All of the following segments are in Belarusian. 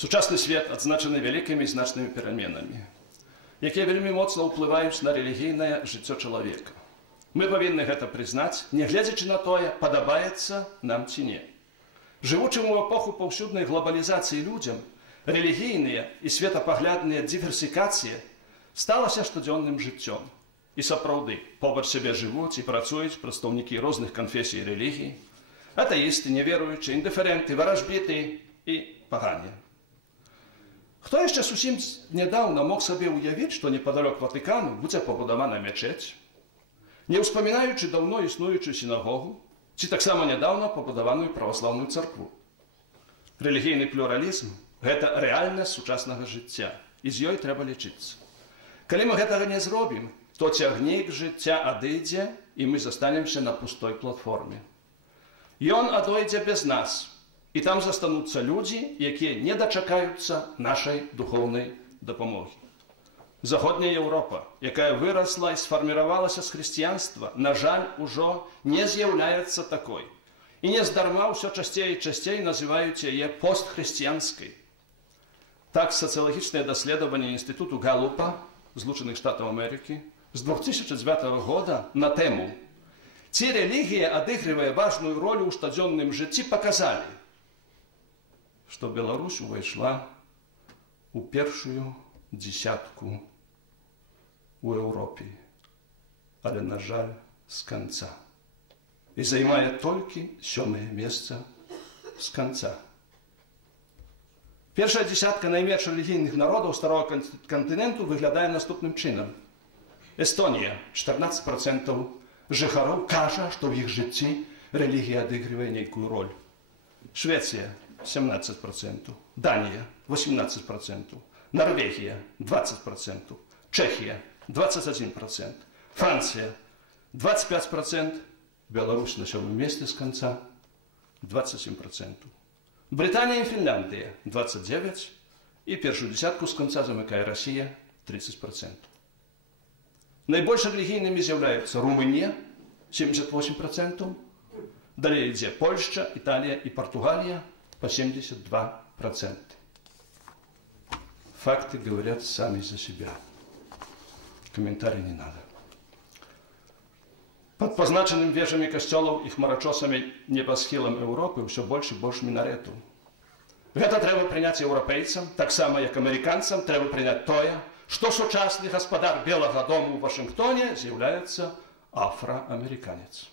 Сучасны свет адзначаны вялікімі і значнымі пераменамі, якія вельмі моцна ўплываюць на рэлігійнае жыццё чалавека. Мы павінны гэта прызнаць, нягледзячы на тое, падабаецца нам ці не. Жывучым у эпоху паўсюднай глобалізацыі людзям, рэлігійныя і светапаглядныя дыверсікацыі сталася штодзённым жыццём. І сапраўды, побач сябе жывуць і працуюць прадстаўнікі розных канфесій і рэлігій, атэісты, неверуючыя, індыферэнты, варажбіты і пагане. Хто яшчэ зусім нядаўна мог сабе ўявіць, што непадалёк Ватыкану будзе пабудавана мячэць, не ўспамінаючы даўно існуючую сінагогу, ці таксама нядаўна пабудаваную праваслаўную царкву. Рэлігійны плюралізм – гэта рэальнасць сучаснага жыцця, і з ёй трэба лічыцца. Калі мы гэтага не зробім, то цягнік жыцця адыдзе, і мы застанемся на пустой платформе. Ён адойдзе без нас, і там застануцца людзі, якія не дачакаюцца нашай духоўнай дапамогі. Заходняя Еўропа, якая вырасла і сфарміравалася з хрысціянства, на жаль, ужо не з'яўляецца такой. І нездарма ўсё часцей і часцей называюць яе постхрысціянскай. Так, сацыялагічнае даследаванне інстытуту Галлупа Злучаных Штатаў Амерыкі з 2009 года на тэму «Ці рэлігія адыгрывае важную ролю ў штодзённым жыцці» паказалі, што Беларусь увайшла ў першую дзесятку ў Еўропе, але, на жаль, з канца. І займае толькі 7-е месца з канца. Першая дзесятка найменш рэлігійных народаў старого кантыненту выглядае наступным чынам. Эстонія, 14% жыхароў кажа, што ў іх жыцці рэлігія адыгрывае нейкую роль. Швеція, 17%, Дания 18%, Норвегия 20%, Чехия 21%, Франция 25%, Беларусь на 7-м месте с конца 27%, Британия и Финляндия 29%, и первую десятку с конца замыкает Россия 30%. Найбольш рэлігійнымі з'яўляюцца Румыния 78%, далее ідзе Польшча, Италия и Португалия по 72%. Факты говорят сами за себя. Комментарий не надо. Под позначенным вежамі касцёлаў і хмарачосамі небасхілам Еўропы ўсё больш і больш мінарэтаў. Гэта трэба прыняць еўрапейцам, таксама як амерыканцам трэба прыняць тое, што сучасны гаспадар Белага дому ў Вашынгтоне з'яўляецца афраамерыканец.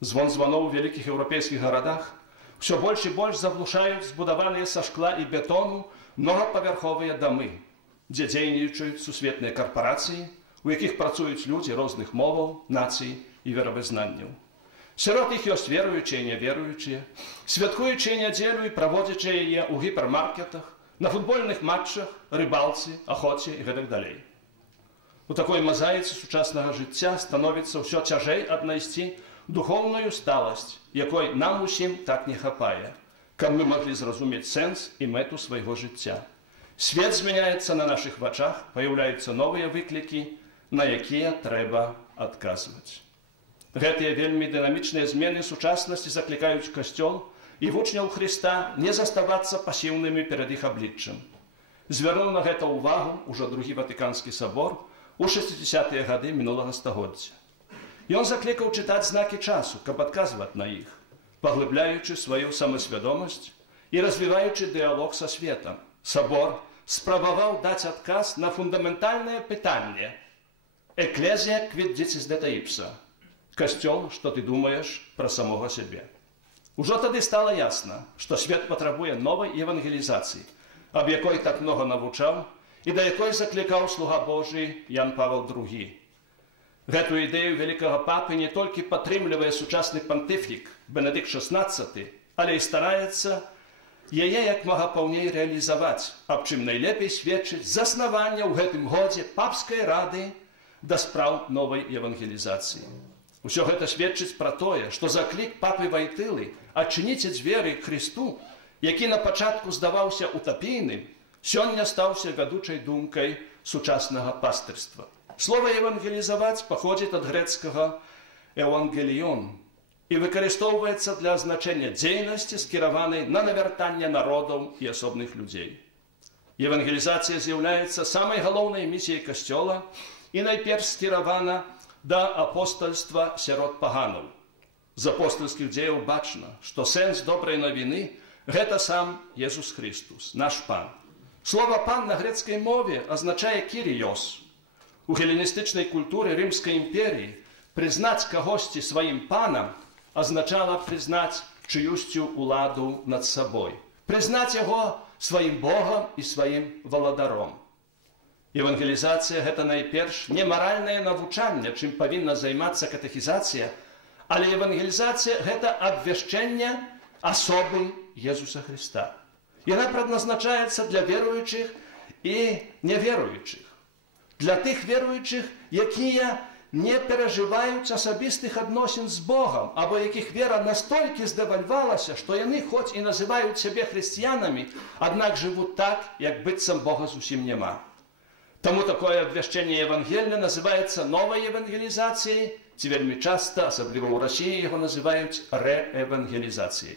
Звон званоў у вялікіх еўрапейскіх гарадах ўсё больш і больш заглушаюць збудаваныя са шкла і бетону многапавярховыя дамы, дзе дзейнічаюць сусветныя карпорацыі, у якіх працуюць людзі розных моваў, нацый і веравызнанняў. Сярод іх ёсць веруючыя і неверуючыя, святкуючыя нядзелю і праводзячыя яе ў гіпермаркетах, на футбольных матчах, рыбалцы, ахоце і гэтак далей. У такой мазаіцы сучаснага жыцця становіцца ўсё цяжэй аднайсці духоўную сталасць, якой нам усім так не хапае, каб мы маглі зразумець сэнс і мэту свайго жыцця. Свет змяняецца на нашых вачах, паяўляюцца новыя выклікі, на якія трэба адказваць. Гэтыя вельмі дынамічныя змены сучаснасці заклікаюць касцёл і вучняў Хрыста не заставацца пасіўнымі перад іх абліччам. Звярнуў на гэта ўвагу ўжо другі Ватыканскі сабор у 60-е гады мінулага стагоддзя. Ён заклікаў чытаць знакі часу, каб адказваць на іх, паглыбляючы сваю самасвядомасць і развіваючы дыялог са светам. Сабор спрабаваў даць адказ на фундаментальнае пытанне «Экклезія квід діцис дета іпса» – «Касцёл, што ты думаеш пра самога сябе». Ужо тады стала ясна, што свет патрабуе новай евангелізацыі, аб якой так многа навучаў і да якой заклікаў слуга Божий Ян Павел II. Гэтую ідэю вялікага папы не толькі падтрымлівае сучасны пантыфік Бенедыкт XVI, але і стараецца яе як мага паўней рэалізаваць, аб чым найлепей сведчыць заснаванне ў гэтым годзе папскай рады да спраў новай евангелізацыі. Усё гэта сведчыць пра тое, што заклік папы Вайтылы адчыніце дзверы к Хрысту, які на пачатку здаваўся утапійным, сёння стаўся вядучай думкай сучаснага пастырства. Слово «евангелізаваць» паходзіць ад грэцкага «евангеліон», і выкарыстоўваецца для азначэння дзейнасці, скіраванай на навяртанне народаў і асобных людзей. Евангелізацыя з'яўляецца самай галоўнай місіяй Касцёла і найперш скіравана да апостальства сярод паганаў. З апостальскіх дзеяў бачна, што сэнс добрай навіны – гэта сам Jesús Христос, наш Пан. Слова «пан» на грецкай мове азначае «кірыёс». У гелленістычнай культуры Рымскай імперіі прызнаць кагосьці сваім панам азначала прызнаць чыюсьцю ўладу над сабой, прызнаць яго сваім Богам і сваім валадаром. Евангелізацыя – гэта найперш не маральнае навучанне, чым павінна займацца катэхізацыя, але евангелізацыя – гэта абвяшчэнне асобы Jesúsa Христа. Яна прадназначаецца для веруючых і неверуючых. Для тых веруючых, якія не перажываюць асабістых адносін з Богам, або якіх вера настолькі здавальвалася, што яны хоць і называюць сябе хрысціянамі, аднак жывуць так, як быццам Бога зусім няма. Таму такое абвяшчэнне Евангелля называецца новай евангелізацыяй, ці вельмі часта, асабліва ў Расіі, яго называюць рээвангелізацыяй.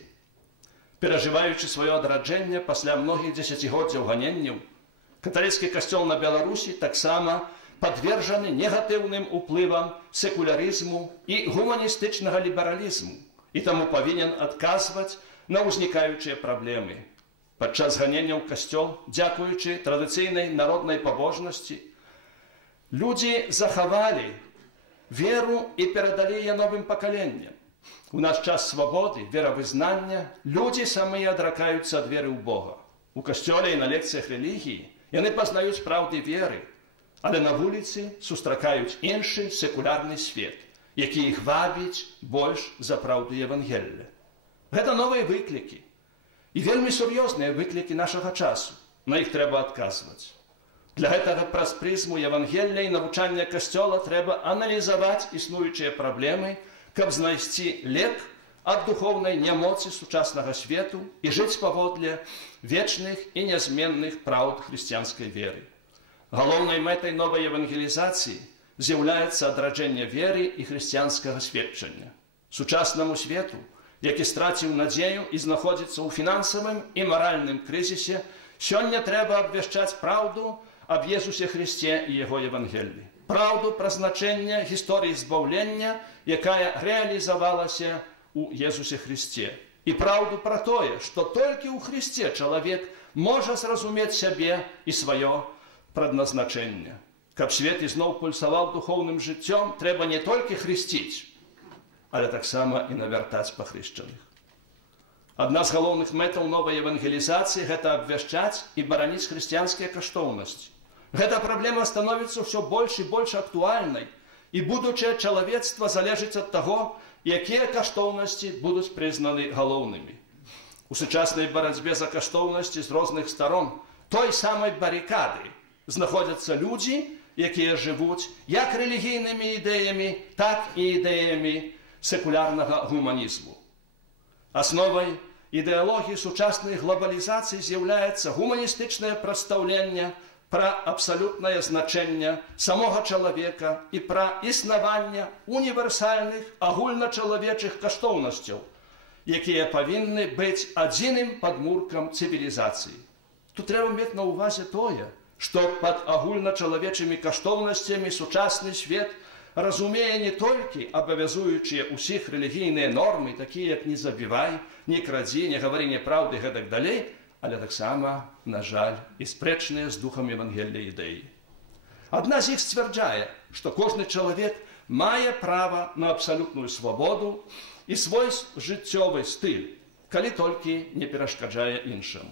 Перажываючы сваё адраджэнне пасля многіх дзесяцігоддзяў ганенняў, каталіцкі касцёл на Беларусі таксама падвержаны негатыўным уплывам секулярызму і гуманістычнага лібералізму, і таму павінен адказваць на ўзнікаючыя праблемы. Падчас ганенняў касцёл, дзякуючы традыцыйнай народнай пабожнасці, людзі захавалі веру і перадалі яе новым пакаленням. У наш час свабоды, веравызнання, людзі самыя адракаюцца ад веры ў Бога. У касцёле і на лекцыях рэлігіі яны пазнаюць праўды веры, але на вуліцы сустракаюць іншы секулярны свет, які іх вабіць больш за праўду Евангелля. Гэта новыя выклікі і вельмі сур'ёзныя выклікі нашага часу. На іх трэба адказваць. Для гэтага праз прызму Евангелля і навучання касцёла трэба аналізаваць існуючыя праблемы, каб знайсці лек ад духоўнай нямоцы сучаснага свету і жыць паводле вечных і нязменных праўд хрысціянскай веры. Галоўнай мэтай новай евангелізацыі з'яўляецца адраджэнне веры і хрысціянскага сведчання. Сучаснаму свету, які страціў надзею і знаходзіцца ў фінансавым і маральным крызісе, сёння трэба абвяшчаць праўду аб Jesúсе Христе і яго Евангеллі. Праўду пра значэнне гісторыі збаўлення, якая рэалізавалася ў Jesúсе Христе. І праўду пра тое, што толькі ў Христе чалавек можа зразумець сябе і сваё прадназначэнне. Каб свет ізноў пульсаваў духоўным жыццём, трэба не толькі хрысціць, але таксама і навяртаць пахрышчаных. Адна з галоўных мэтаў новай евангелізацыі – гэта абвяшчаць і бараніць хрысціянскія каштоўнасці. Гэта праблема становіцца ўсё больш і больш актуальнай, і будучае чалавецтва залежыць ад таго, якія каштоўнасці будуць прызнаны галоўнымі. У сучаснай барацьбе за каштоўнасці з розных старон той самай барыкады знаходзяцца людзі, якія жывуць як рэлігійнымі ідэямі, так і ідэямі секулярнага гуманізму. Асновай ідэалогіі сучаснай глобалізацыі з'яўляецца гуманістычнае прадстаўленне пра абсалютнае значэнне самога чалавека і пра існаванне універсальных агульначалавечых каштоўнасцяў, якія павінны быць адзіным падмуркам цывілізацыі. Тут трэба мець на ўвазе тое, што пад агульначалавечымі каштоўнасцямі сучасны свет разумее не толькі абавязуючыя ўсіх рэлігійныя нормы, такія як «не забівай», «не крадзі», «не гавары няпраўды» і гэтак далей, але таксама, на жаль, і спрэчныя з духам Евангелля ідэі. Адна з іх сцвярджае, што кожны чалавек мае права на абсалютную свабоду і свой жыццёвы стыль, калі толькі не перашкаджае іншаму.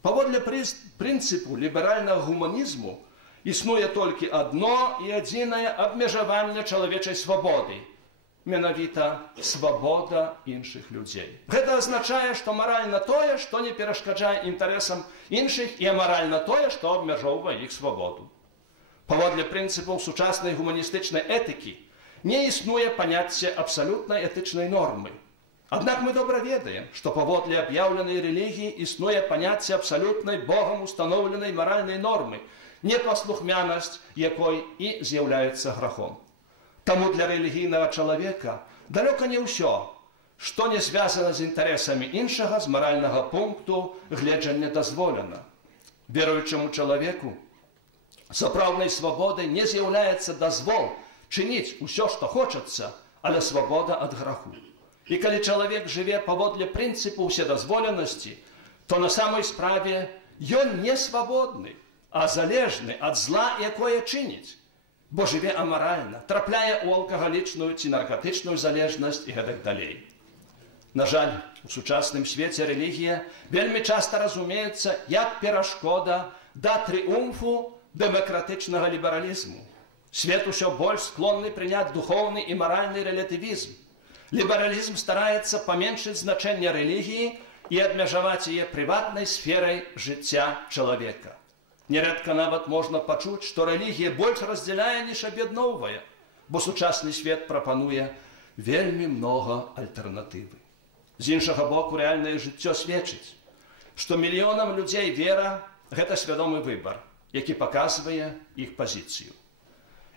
Паводле прынцыпу ліберальнага гуманізму існуе толькі адно і адзінае абмежаванне чалавечай свабоды, менавіта свабода іншых людзей. Гэта азначае, што маральна тое, што не перашкаджае інтарэсам іншых, і амаральна тое, што абмяжоўвае іх свабоду. Паводле прынцыпаў сучаснай гуманістычнай этыкі не існуе паняцце абсалютнай этычнай нормы. Аднак мы добра ведаем, што паводле аб'яўленай рэлігіі існуе паняцце абсалютнай Богам устаноўленай маральнай нормы, непаслухмянасць якой і з'яўляецца грахом. Таму для рэлігійнага чалавека далёка не ўсё што не звязана з інтарэсамі іншага з маральнага пункту гледжання дазволена. Веруючаму чалавеку сапраўднай свабодай не з'яўляецца дазвол чыніць усё, што хочацца, але свабода ад граху. І калі чалавек жыве паводле прынцыпу ўседазволенасці, то на самой справе ён не свабодны, а залежны ад зла, якое чыніць, бо жыве амаральна, трапляе ў алкагалічную ці наркатычную залежнасць і гэтак далей. На жаль, у сучасным свеце рэлігія вельмі часта разумеецца як перашкода да трыумфу дэмакратычнага лібералізму. Свет усё больш склонны прыняць духоўны і маральны рэлятывізм. Лібералізм стараецца паменшыць значэнне рэлігіі і абмежаваць яе прыватнай сферай жыцця чалавека. Нерэдка нават можна пачуць, што рэлігія больш раздзяляе, ніж аб'ядноўвае, бо сучасны свет прапануе вельмі многа альтэрнатывы. З іншага боку, рэальнае жыццё сведчыць, што мільёнам людзей вера – гэта свядомы выбар, які паказвае іх пазіцыю.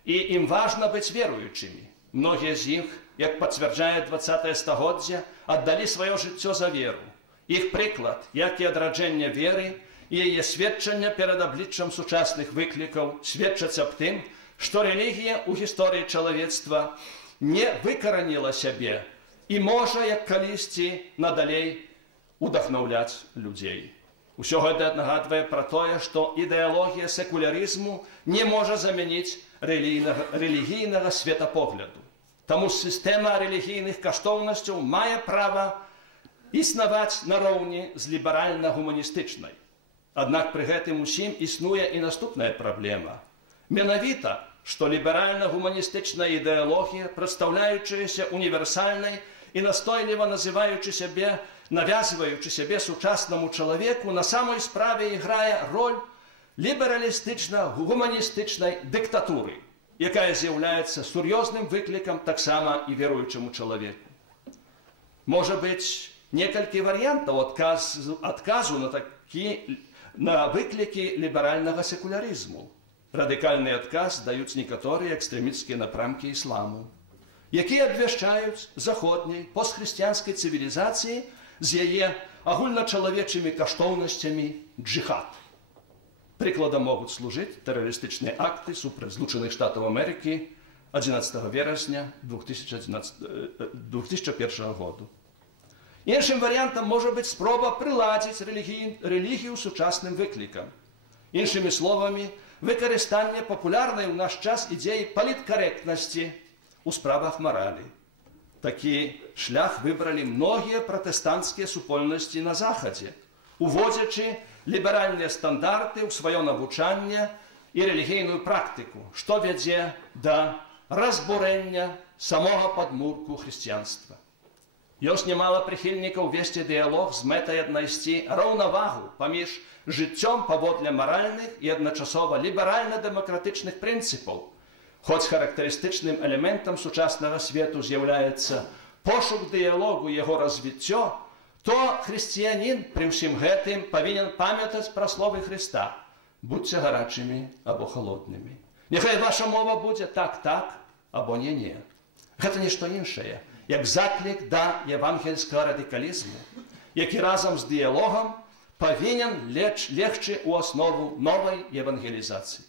І ім важна быць веруючымі. Многія з іх, як пацвярджае 20-е стагоддзе, аддалі сваё жыццё за веру. Іх прыклад, як і адраджэнне веры і яе сведчання перад абліччам сучасных выклікаў сведчаць аб тым, што рэлігія ў гісторыі чалавецтва не выкараніла сябе і можа, як калісьці, надалей удахнаўляць людзей. Усё гэта нагадвае пра тое, што ідэалогія секулярызму не можа замяніць рэлігійнага светапогляду. Таму сістэма рэлігійных каштоўнасцяў мае права існаваць нароўні з ліберальна-гуманістычнай. Аднак пры гэтым усім існуе і наступная праблема. Менавіта, што ліберальна-гуманістычная ідэалогія, прадстаўляючаяся універсальнай і настойліва навязваючы сябе сучаснаму чалавеку, на самой справе іграе роль лібералістычна-гуманістычнай дыктатуры, якая з'яўляецца сур'ёзным выклікам таксама і веруючаму чалавеку. Можа быць, некалькі варыянтаў адказу на выклікі ліберальнага секулярызму. Радыкальны адказ даюць некаторыя экстрэмісцкія напрамкі ісламу, якія абвяшчаюць заходняй постхрысціянскай цывілізацыі з яе агульначалавечымі каштоўнасцямі джыхад. Прыкладам могуць служыць тэрарыстычныя акты супраць Злучаных Штатаў Амерыкі 11 верасня 2001 году. Іншым варыянтам можа быць спроба прыладзіць рэлігію сучасным выклікам. Іншымі словамі, выкарыстанне папулярнай у наш час ідзеі паліткарэктнасці у справах маралі. Такі шлях выбралі многія пратэстанцкія супольнасці на Захадзе, уводзячы ліберальныя стандарты ў сваё навучанне і рэлігійную практыку, што вядзе да разбурэння самога падмурку хрысціянства. Ёсць немало прыхільнікаў весці дыялог з мэтай аднайсці раўнавагу паміж жыццём паводле маральных і адначасова ліберальна-дэмакратычных прынцыпаў. Хоць характарыстычным элементам сучаснага свету з'яўляецца пошук дыялогу і яго развіццё, то хрысціянін пры ўсім гэтым павінен памятаць пра словы Хрыста: будзьце гарачымі або халоднымі. Няхай ваша мова будзе так-так або не-не. Гэта нішто іншае, як заклік да евангельскага радыкалізму, які разам з дыялогам павінен легчы ў аснову новай евангелізацыі.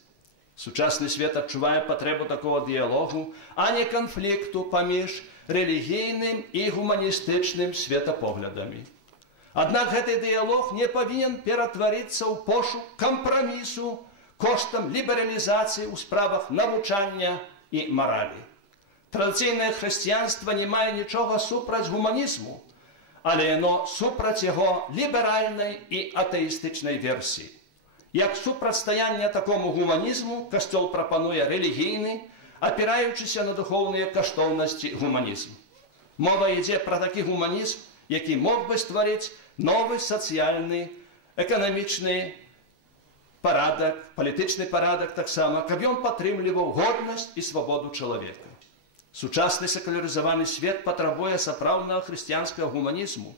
Сучасны свет адчувае патрэбу такого дыялогу, а не канфлікту паміж рэлігійным і гуманістычным светапоглядамі. Аднак гэты дыялог не павінен ператварыцца ў пошук кампрамісу коштам лібералізацыі ў справах навучання і маралі. Традыцыйнае хрысціянства не мае нічога супраць гуманізму, але яно супраць яго ліберальнай і атэістычнай версіі. Як супрацьстаянне такому гуманізму Касцёл прапануе рэлігійны, апіраючыся на духоўныя каштоўнасці гуманізм. Мова ідзе пра такі гуманізм, які мог бы стварыць новы сацыяльны, эканамічны парадак, палітычны парадак таксама, каб ён падтрымліваў годнасць і свабоду чалавека. Сучасны секулярызаваны свет патрабуе сапраўднага хрысціянскага гуманізму,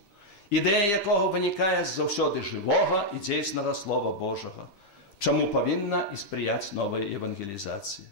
ідэя якога вынікае з заўсёды жывога і дзейснага Слова Божага, чаму павінна і спрыяць новай евангелізацыі.